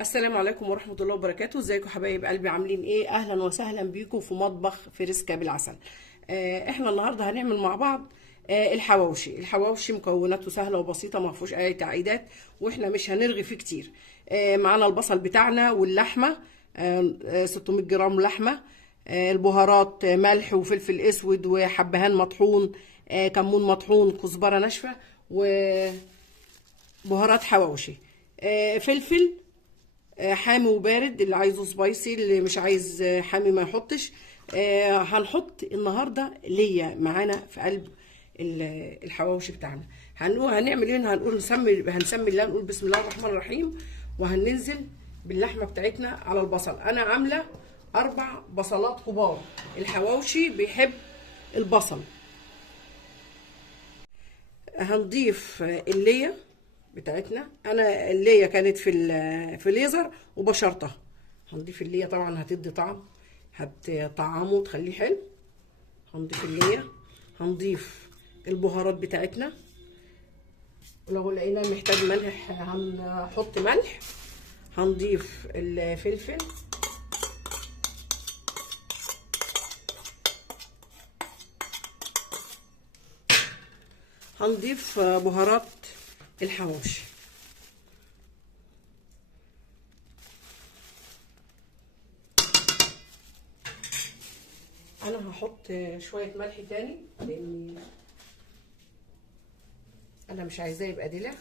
السلام عليكم ورحمة الله وبركاته. ازيكم حبايب قلبي؟ عاملين ايه؟ اهلا وسهلا بيكم في مطبخ فريسكا بالعسل. احنا النهارده هنعمل مع بعض الحواوشي مكوناته سهلة وبسيطة، ما فيهوش اي تعقيدات، واحنا مش هنرغي فيه كتير. معانا البصل بتاعنا واللحمة، 600 جرام لحمة، البهارات، ملح وفلفل اسود وحبهان مطحون، كمون مطحون، كزبرة ناشفة، وبهارات حواوشي، فلفل حامي وبارد، اللي عايزه سبايسي، اللي مش عايز حامي ما يحطش. هنحط النهارده ليا معانا في قلب الحواوشي بتاعنا. هنعمل ايه؟ هنسمي الله، نقول بسم الله الرحمن الرحيم، وهننزل باللحمه بتاعتنا على البصل. انا عامله 4 بصلات كبار، الحواوشي بيحب البصل. هنضيف اللية بتاعتنا. انا اللية كانت في ليزر وبشرتها. هنضيف اللية، طبعا هتدي طعم، هتطعمه وتخليه حلو. هنضيف اللية، هنضيف البهارات بتاعتنا، ولو لقينا محتاج ملح هنحط ملح. هنضيف الفلفل، هنضيف بهارات الحواوشي. انا هحط شويه ملح تاني لاني انا مش عايزاه يبقى دلع.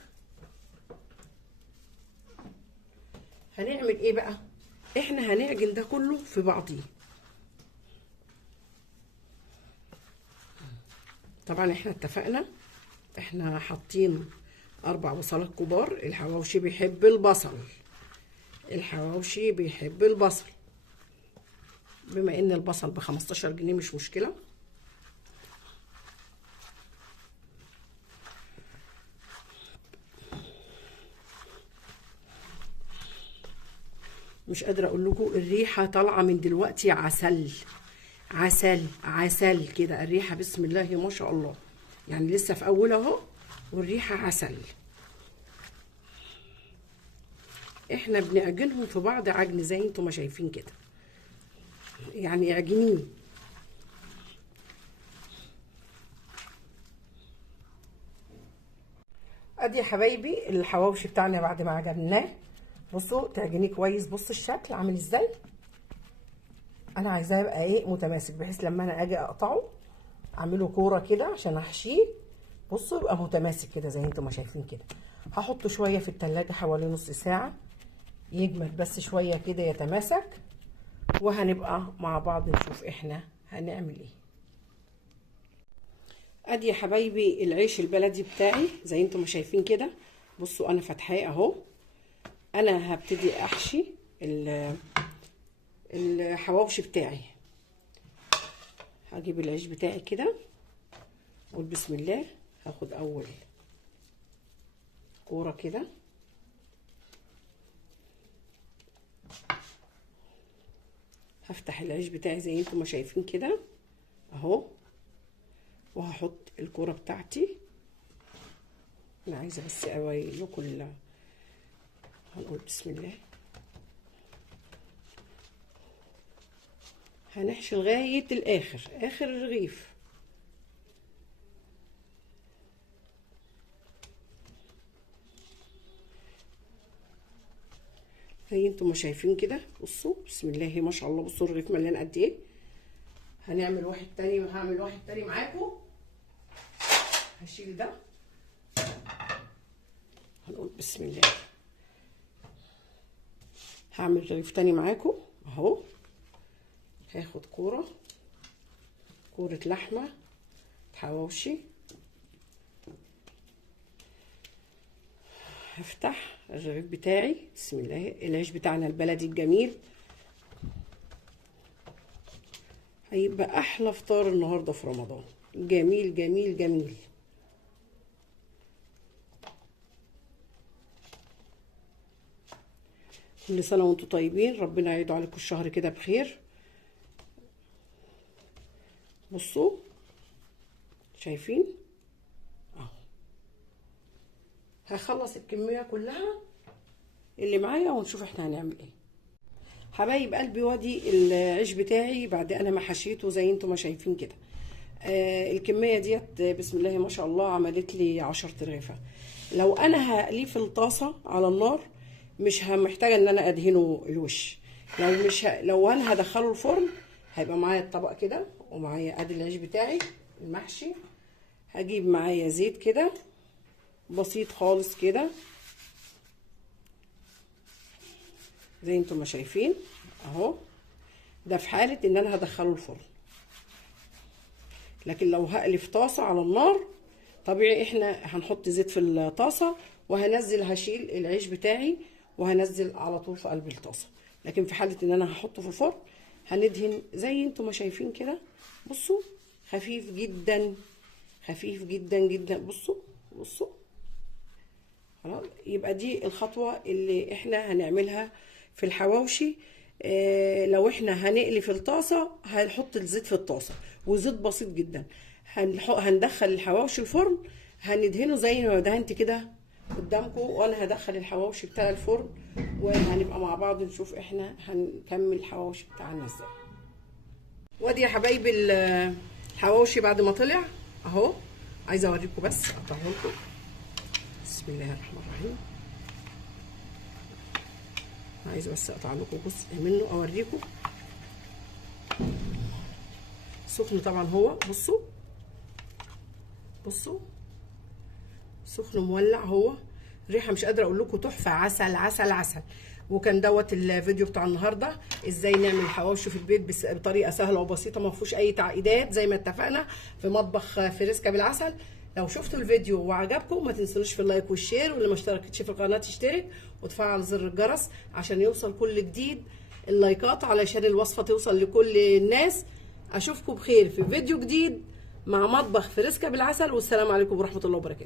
هنعمل ايه بقى؟ احنا هنعجن ده كله في بعضيه. طبعا احنا اتفقنا، احنا حاطين 4 بصلات كبار. الحواوشي بيحب البصل، الحواوشي بيحب البصل. بما ان البصل ب15 جنيه مش مشكله. مش قادره اقول لكم، الريحه طالعه من دلوقتي عسل عسل عسل كده. الريحه بسم الله ما شاء الله، يعني لسه في اولها اهو والريحه عسل. احنا بنعجنهم في بعض عجن زي انتم ما شايفين كده، يعني اعجنيه. ادي يا حبايبي الحواوشي بتاعنا بعد ما عجناه. بصوا تعجنيه كويس، بصوا الشكل عامل ازاي. انا عايزاه يبقى ايه، متماسك، بحيث لما انا اجي اقطعه اعمله كوره كده عشان احشيه. بصوا يبقى متماسك كده زي انتم ما شايفين كده. هحطه شويه في التلاجة حوالي نص ساعه يجمد بس شويه كده يتماسك، وهنبقى مع بعض نشوف احنا هنعمل ايه. ادي يا حبايبي العيش البلدي بتاعي زي انتم ما شايفين كده. بصوا انا فاتحاه اهو. انا هبتدي احشي الحواوشي بتاعي. هجيب العيش بتاعي كده، اقول بسم الله. هاخد اول كوره كده، هفتح العيش بتاعي زي انتم ما شايفين كده اهو، وهحط الكوره بتاعتي. انا عايزه بس اوري لكم هنقول بسم الله. هنحشي لغايه الاخر، اخر الرغيف. زي انتم ما شايفين كده. بصوا بسم الله ما شاء الله، بصوا الرغيف مليان قد ايه. هنعمل واحد تاني، وهعمل واحد تاني معاكم. هشيل ده، هنقول بسم الله. هعمل رغيف تاني معاكم اهو. هاخد كوره لحمه حواوشي، هفتح الرغيف بتاعي بسم الله. العيش بتاعنا البلدي الجميل هيبقى احلى فطار النهارده في رمضان. جميل جميل جميل. كل سنه وانتم طيبين، ربنا يعيد عليكم الشهر كده بخير. بصوا شايفين اهو. هخلص الكميه كلها اللي معايا ونشوف احنا هنعمل ايه. حبايب قلبي، وادي العيش بتاعي بعد انا ما حشيته زي انتم ما شايفين كده. الكميه ديت بسم الله ما شاء الله عملت لي 10 رغيفه. لو انا هقليه في الطاسه على النار مش محتاجه ان انا ادهنه الوش. لو انا هدخله الفرن هيبقى معايا الطبق كده، ومعايا ادي العيش بتاعي المحشي. هجيب معايا زيت كده بسيط خالص كده زي انتم ما شايفين اهو. ده في حاله ان انا هدخله الفرن. لكن لو هقلي في طاسه على النار طبيعي احنا هنحط زيت في الطاسه، هشيل العيش بتاعي وهنزل على طول في قلب الطاسه. لكن في حاله ان انا هحطه في الفرن هندهن زي انتم ما شايفين كده. بصوا خفيف جدا، خفيف جدا جدا. بصوا خلاص. يبقى دي الخطوه اللي احنا هنعملها في الحواوشي. لو احنا هنقلي في الطاسه هنحط الزيت في الطاسه وزيت بسيط جدا. هندخل الحواوشي الفرن هندهنه زي ما دهنت كده قدامكم، وانا هدخل الحواوشي بتاع الفرن وهنبقى مع بعض نشوف احنا هنكمل الحواوشي بتاعنا ازاي. وادي يا حبايبي الحواوشي بعد ما طلع اهو. عايزه اوريكم بس اقطعه لكم. بسم الله الرحمن الرحيم. عايزه بس اقطع لكم جزء منه اوريكم. سخن طبعا هو. بصوا سخن مولع هو. ريحه مش قادره اقول لكم تحفه. عسل عسل عسل. وكان دوت الفيديو بتاع النهارده، ازاي نعمل الحواوشي في البيت بطريقه سهله وبسيطه ما فيهوش اي تعقيدات زي ما اتفقنا في مطبخ فريسكا بالعسل. لو شفتوا الفيديو وعجبكم ما تنسونوش في اللايك والشير، واللي ما اشتركتش في القناه تشترك وتفعل زر الجرس عشان يوصل كل جديد. اللايكات علشان الوصفه توصل لكل الناس. اشوفكم بخير في فيديو جديد مع مطبخ فريسكا بالعسل، والسلام عليكم ورحمه الله وبركاته.